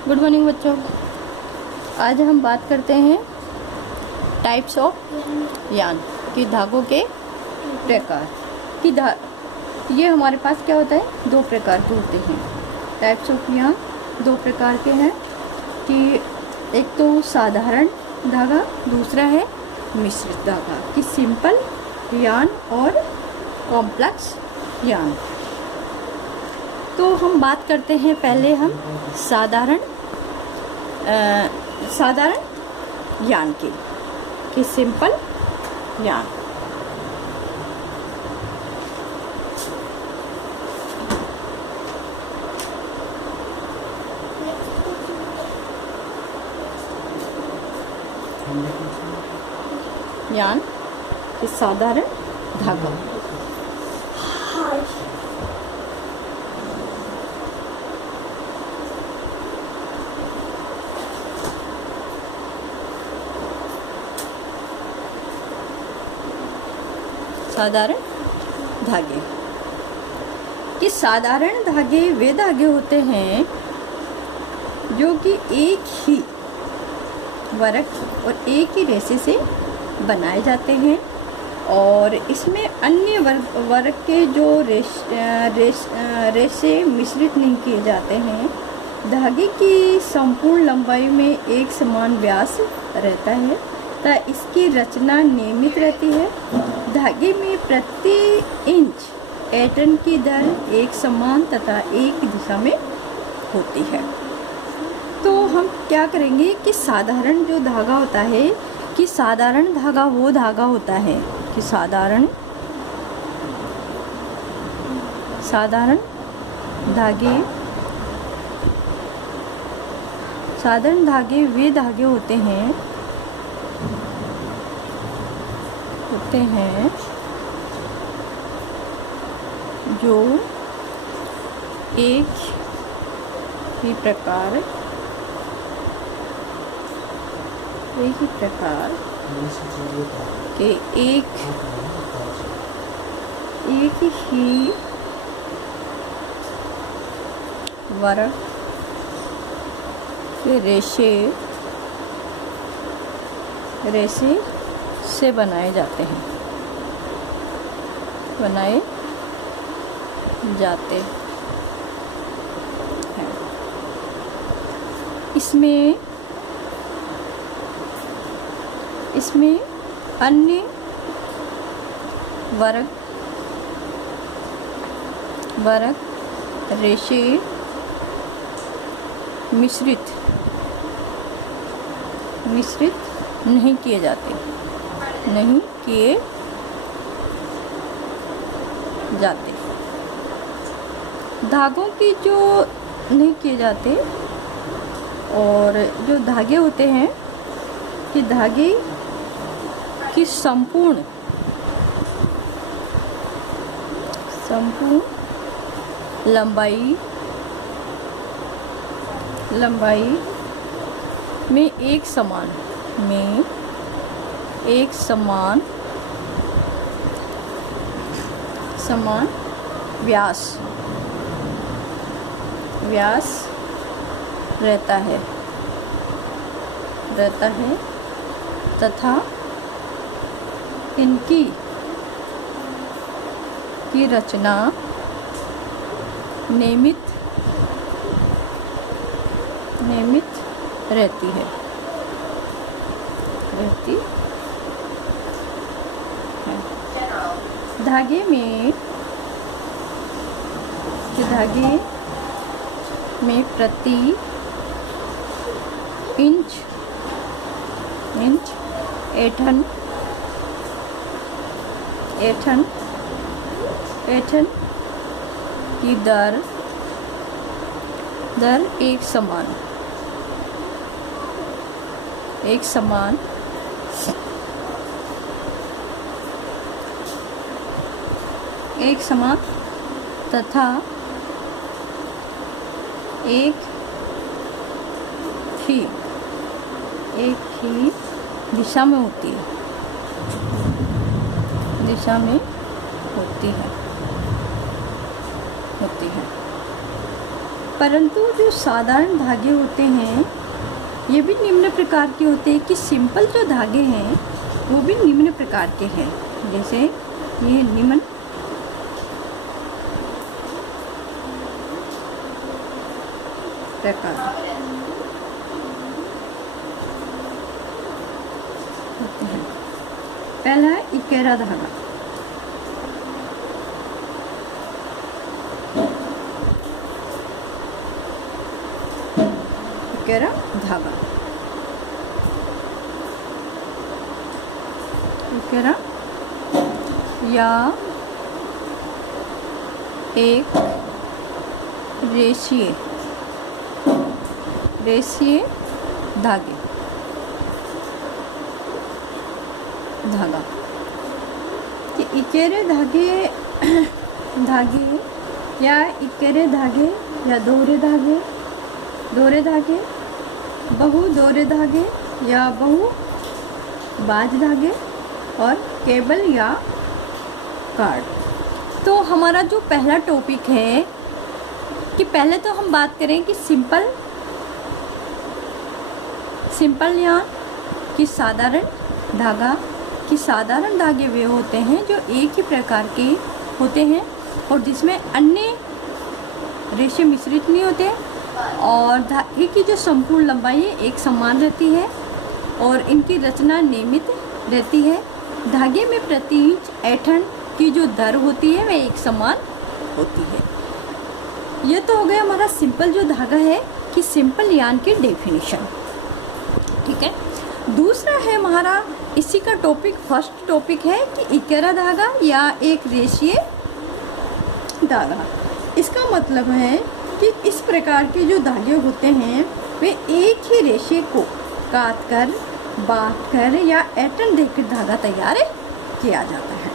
Good morning बच्चों। आज हम बात करते हैं टाइप्स ऑफ यान कि धागों के प्रकार कि ये हमारे पास क्या होता है, दो प्रकार के होते हैं। टाइप्स ऑफ यान दो प्रकार के हैं कि एक तो साधारण धागा, दूसरा है मिश्रित धागा कि सिंपल यान और कॉम्प्लेक्स यान। तो हम बात करते हैं पहले हम साधारण यान की कि सिंपल यान। यान कि साधारण धागा। साधारण धागे कि साधारण धागे वे धागे होते हैं जो कि एक ही वर्क और एक ही रेशे से बनाए जाते हैं और इसमें अन्य वर्क के जो रेशे मिश्रित नहीं किए जाते हैं। धागे की संपूर्ण लंबाई में एक समान व्यास रहता है तथा इसकी रचना नियमित रहती है। धागे में प्रति इंच एटन की दर एक समान तथा एक दिशा में होती है। तो हम क्या करेंगे कि साधारण जो धागा होता है कि साधारण धागा वो धागा होता है कि साधारण धागे वे धागे होते हैं जो एक ही प्रकार के एक ही वर्ग के रेशे से बनाए जाते हैं। इसमें अन्य वर्ग रेशे मिश्रित नहीं किए जाते। धागों की जो नहीं किए जाते और जो धागे होते हैं कि धागे की संपूर्ण लंबाई में एक समान व्यास रहता है तथा इनकी रचना नियमित रहती है। धागे में प्रति इंच एटन की दर एक समान तथा एक ही दिशा में होती है। परंतु जो साधारण धागे होते हैं ये भी निम्न प्रकार के होते हैं कि सिंपल जो धागे हैं वो भी निम्न प्रकार के हैं। जैसे ये निम्न प्रकार होते हैं। पहला है इकेरा धागा। इकेरा धागा, इकेरा या एक रेशीय धागा कि इकेरे धागे या इकेरे धागे या दोहरे धागे, बहु दोहरे धागे या बहु बाज धागे और केबल या कार्ड। तो हमारा जो पहला टॉपिक है कि पहले तो हम बात करें कि सिंपल यान कि साधारण धागा कि साधारण धागे वे होते हैं जो एक ही प्रकार के होते हैं और जिसमें अन्य रेशे मिश्रित नहीं होते और धागे की जो संपूर्ण लंबाई एक समान रहती है और इनकी रचना नियमित रहती है। धागे में प्रति इंच ऐंठन की जो दर होती है वह एक समान होती है। यह तो हो गया हमारा सिंपल जो धागा है कि सिंपल यान की डेफिनेशन। ठीक है, दूसरा है हमारा इसी का टॉपिक, फर्स्ट टॉपिक है कि इकेरा धागा या एक रेशीय धागा। इसका मतलब है कि इस प्रकार के जो धागे होते हैं वे एक ही रेशे को काट कर, बांट कर या ऐंठन देकर धागा तैयार किया जाता है।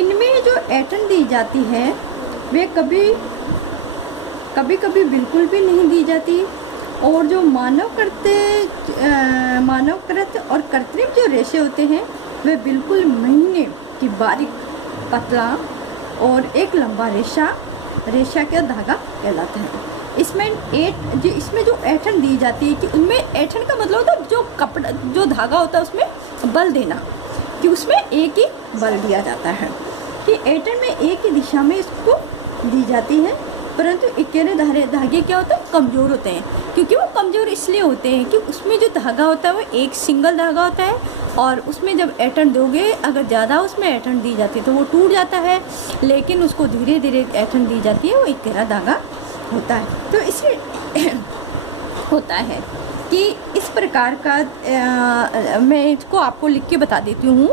इनमें जो ऐंठन दी जाती है वे कभी कभी बिल्कुल भी नहीं दी जाती और जो मानवकृत और कृत्रिम जो रेशे होते हैं वे बिल्कुल महीने की बारीक पतला और एक लंबा रेशा का धागा कहलाता है। इसमें जो ऐंठन दी जाती है कि उनमें ऐंठन का मतलब होता है जो कपड़ा जो धागा होता है उसमें बल देना, कि उसमें एक ही बल दिया जाता है कि ऐंठन में एक ही दिशा में इसको दी जाती है। परंतु इकेरे धागे क्या होते हैं, कमज़ोर होते हैं। क्योंकि वो कमज़ोर इसलिए होते हैं कि उसमें जो धागा होता है वो एक सिंगल धागा होता है और उसमें जब ऐंठन दोगे, अगर ज़्यादा उसमें ऐंठन दी जाती है तो वो टूट जाता है, लेकिन उसको धीरे धीरे ऐंठन दी जाती है, वो इकेरा धागा होता है। तो इसलिए होता है कि इस प्रकार का मैं इसको आपको लिख के बता देती हूँ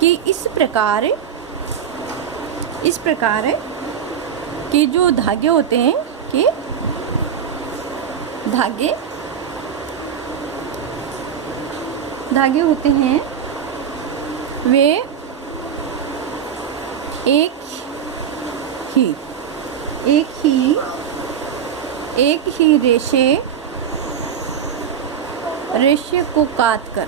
कि इस प्रकार कि जो धागे होते हैं कि धागे होते हैं वे एक ही रेशे को काट कर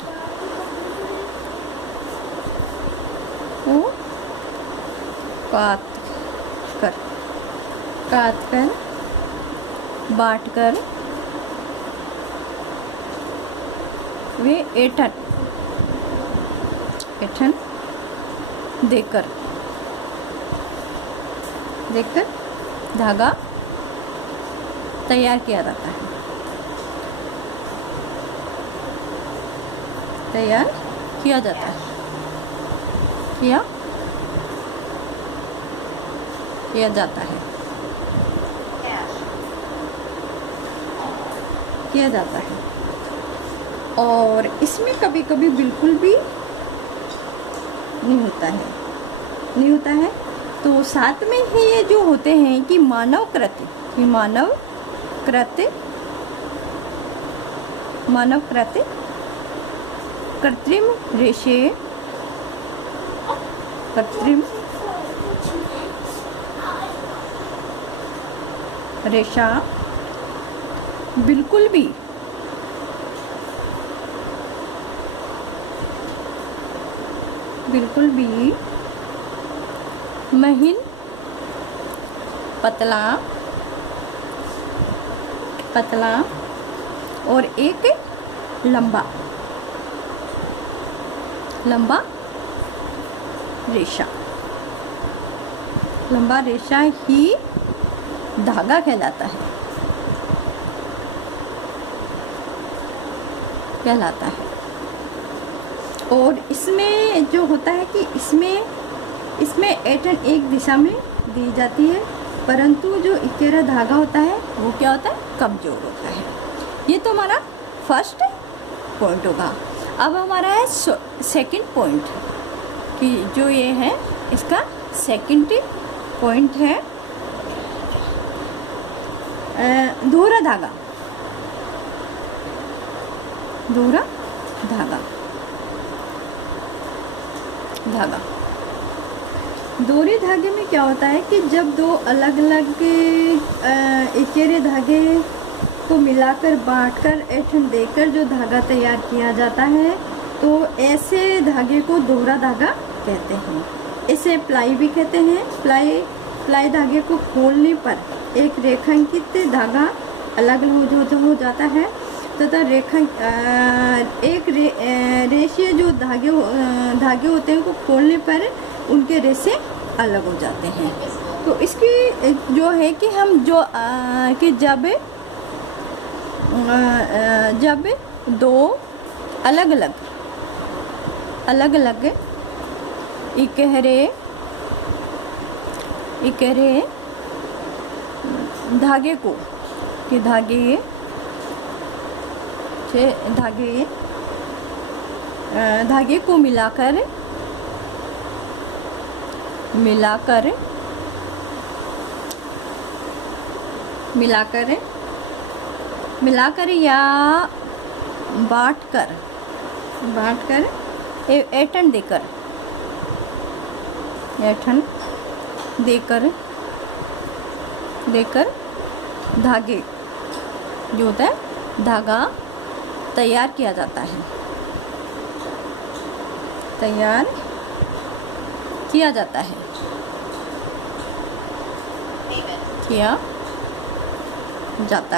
बांट कर वे ऐंठन देकर धागा तैयार किया जाता है। किया जाता है और इसमें कभी कभी बिल्कुल भी नहीं होता है। तो साथ में ही ये जो होते हैं कि मानवकृत कृत्रिम रेशा बिल्कुल भी महीन, पतला पतला और एक लंबा लंबा रेशा। लंबा रेशा ही धागा कहलाता है, कहलाता है। और इसमें जो होता है कि इसमें ऐंठन एक दिशा में दी जाती है, परंतु जो इकेरा धागा होता है वो क्या होता है, कमजोर होता है। ये तो हमारा फर्स्ट पॉइंट होगा। अब हमारा है सेकंड पॉइंट, कि जो ये है इसका सेकंड पॉइंट है दोहरा धागा। दोहरा धागा दोहरे धागे में क्या होता है कि जब दो अलग अलग इकेरे धागे को मिलाकर बांटकर ऐंठन देकर जो धागा तैयार किया जाता है, तो ऐसे धागे को दोहरा धागा कहते हैं। इसे प्लाई भी कहते हैं। प्लाई धागे को खोलने पर एक रेखांकित धागा अलग हो जाता है तथा रेशे जो धागे होते हैं उनको खोलने पर उनके रेशे अलग हो जाते हैं। तो इसकी जो है कि हम जो कि जब दो अलग अलग इकहरे धागे को कि धागे को मिलाकर या बांटकर ऐंठन देकर धागे जो होता है धागा तैयार किया जाता है, किया जाता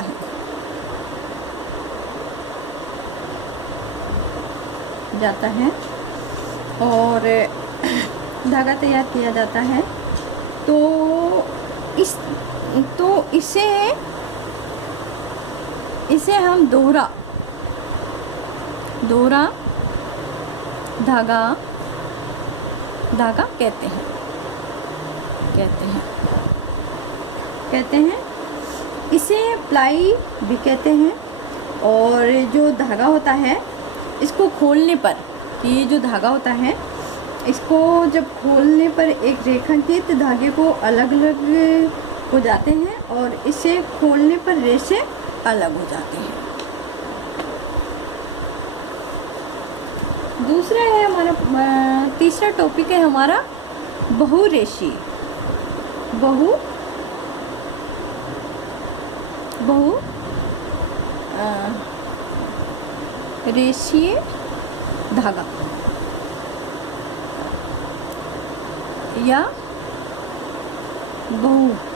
है। और धागा तैयार किया जाता है। तो इसे हम दोहरा धागा कहते हैं। इसे प्लाई भी कहते हैं। और जो धागा होता है इसको खोलने पर, ये जो धागा होता है इसको जब खोलने पर एक रेखांकित धागे को अलग अलग हो जाते हैं और इसे खोलने पर रेशे अलग हो जाते हैं। दूसरा है हमारा, तीसरा टॉपिक है हमारा बहुरेशीय रेशीय धागा या बहुबाज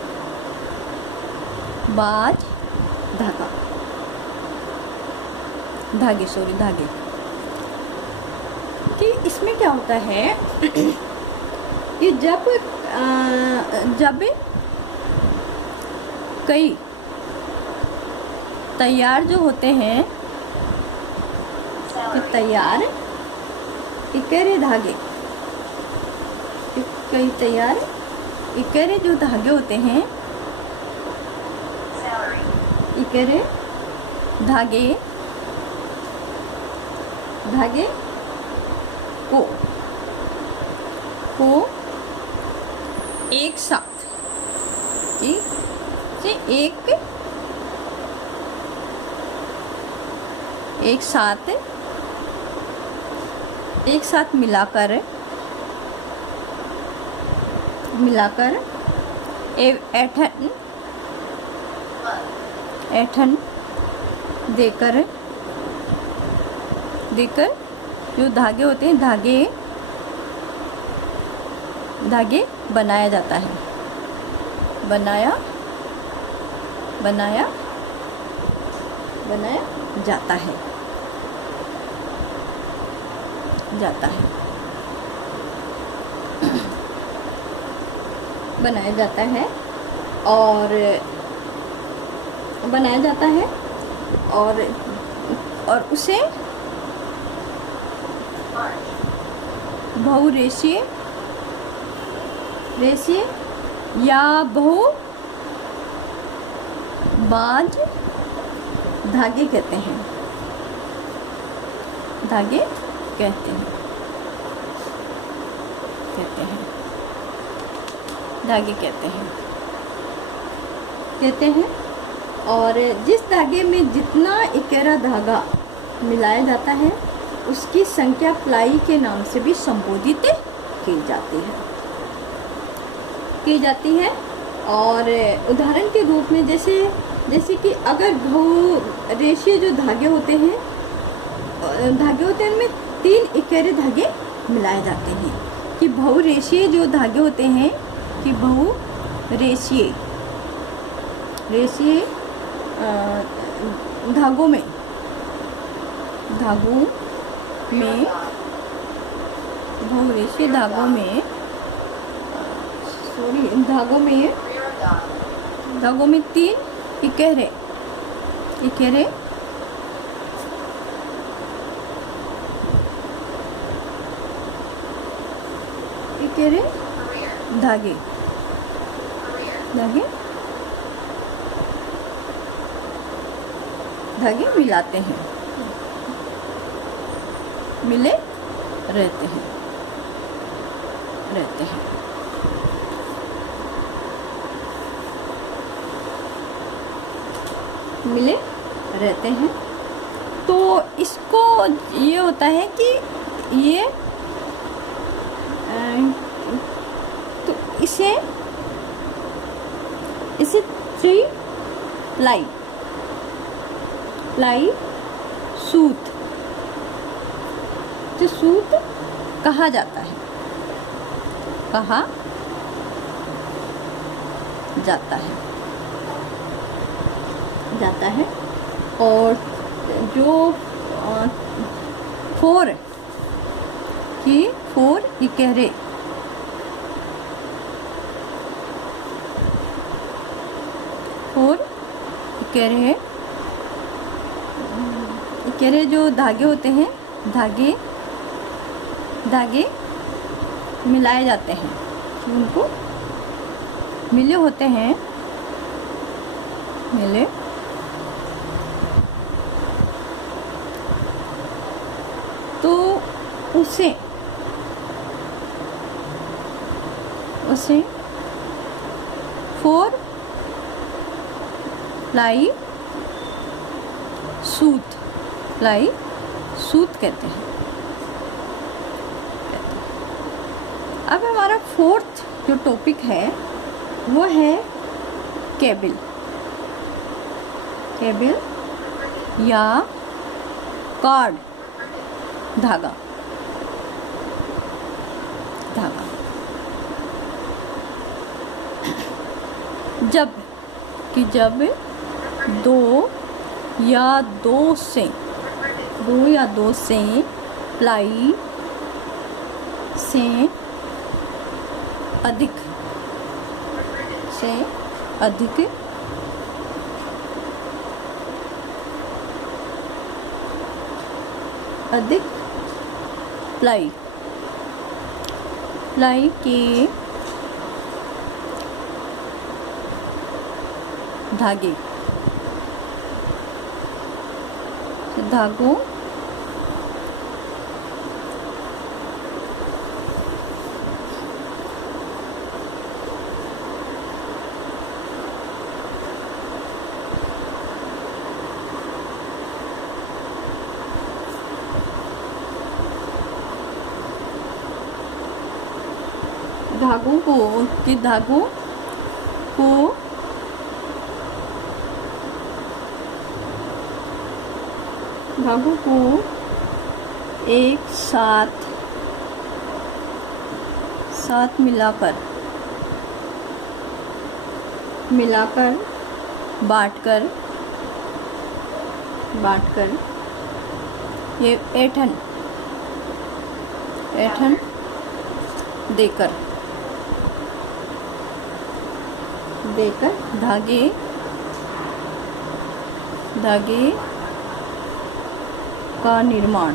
धागे कि इसमें क्या होता है कि जब कई तैयार जो होते हैं, तैयार इकहरे धागे, कई तैयार इकहरे जो धागे होते हैं, इकहरे धागे को एक साथ मिलाकर ऐंठन देकर जो धागे होते हैं धागे बनाया जाता है, बनाया बनाया जाता है, बनाया जाता है और बनाया जाता है और उसे बहुरेशीय या बहुबाज धागे कहते हैं, धागे कहते हैं, धागे कहते हैं। और जिस धागे में जितना इकेरा धागा मिलाया जाता है उसकी संख्या प्लाई के नाम से भी संबोधित की जाती है। और उदाहरण के रूप में जैसे कि अगर बहुरेशीय जो धागे होते हैं उनमें 3 इकेरे धागे मिलाए जाते हैं। कि बहुरेशीय जो धागे होते हैं कि बहुरेशीय धागों में बहुरेशीय धागों में 3 इकेरे धागे मिलाते हैं, मिले रहते हैं। मिले रहते हैं। तो इसको ये होता है कि ये तो इसे थ्री प्लाई सूत कहा जाता है। और जो 4 इकेरे जो धागे होते हैं, धागे मिलाए जाते हैं, उनको मिले होते हैं, तो उसे 4 प्लाई सूत कहते हैं। अब हमारा 4th जो टॉपिक है वो है केबल या कार्ड धागा। जब 2 या 2 से प्लाई से अधिक प्लाई के धागों को एक साथ मिलाकर बांटकर बांटकर ये ऐंठन देकर धागे का निर्माण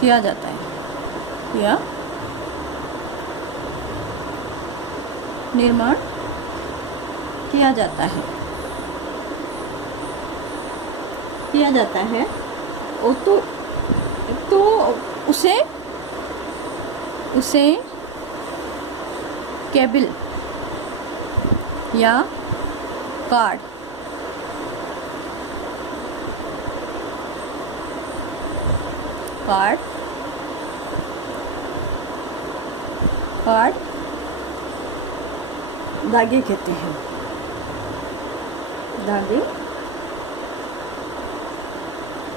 किया जाता है, निर्माण किया जाता है और तो उसे केबल या कार्ड धागे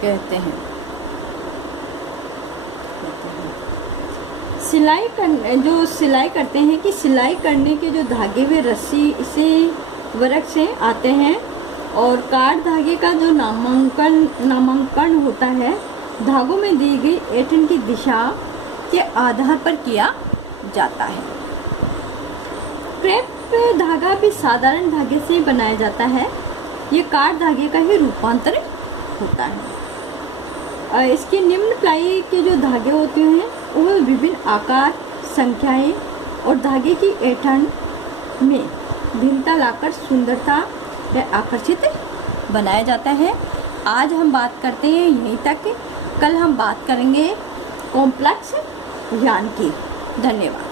कहते हैं। सिलाई करते हैं कि सिलाई करने के जो धागे वे रस्सी से वर्क से आते हैं और कार्ड धागे का जो नामांकन होता है धागों में दी गई ऐंठन की दिशा के आधार पर किया जाता है। क्रेप धागा भी साधारण धागे से बनाया जाता है, ये कार्ड धागे का ही रूपांतर होता है। इसके निम्न प्लाई के जो धागे होते हैं वह विभिन्न आकार, संख्याएं और धागे की ऐंठन में भिन्नता लाकर सुंदरता या आकर्षित बनाया जाता है। आज हम बात करते हैं यहीं तक, कल हम बात करेंगे कॉम्प्लेक्स यान की। धन्यवाद।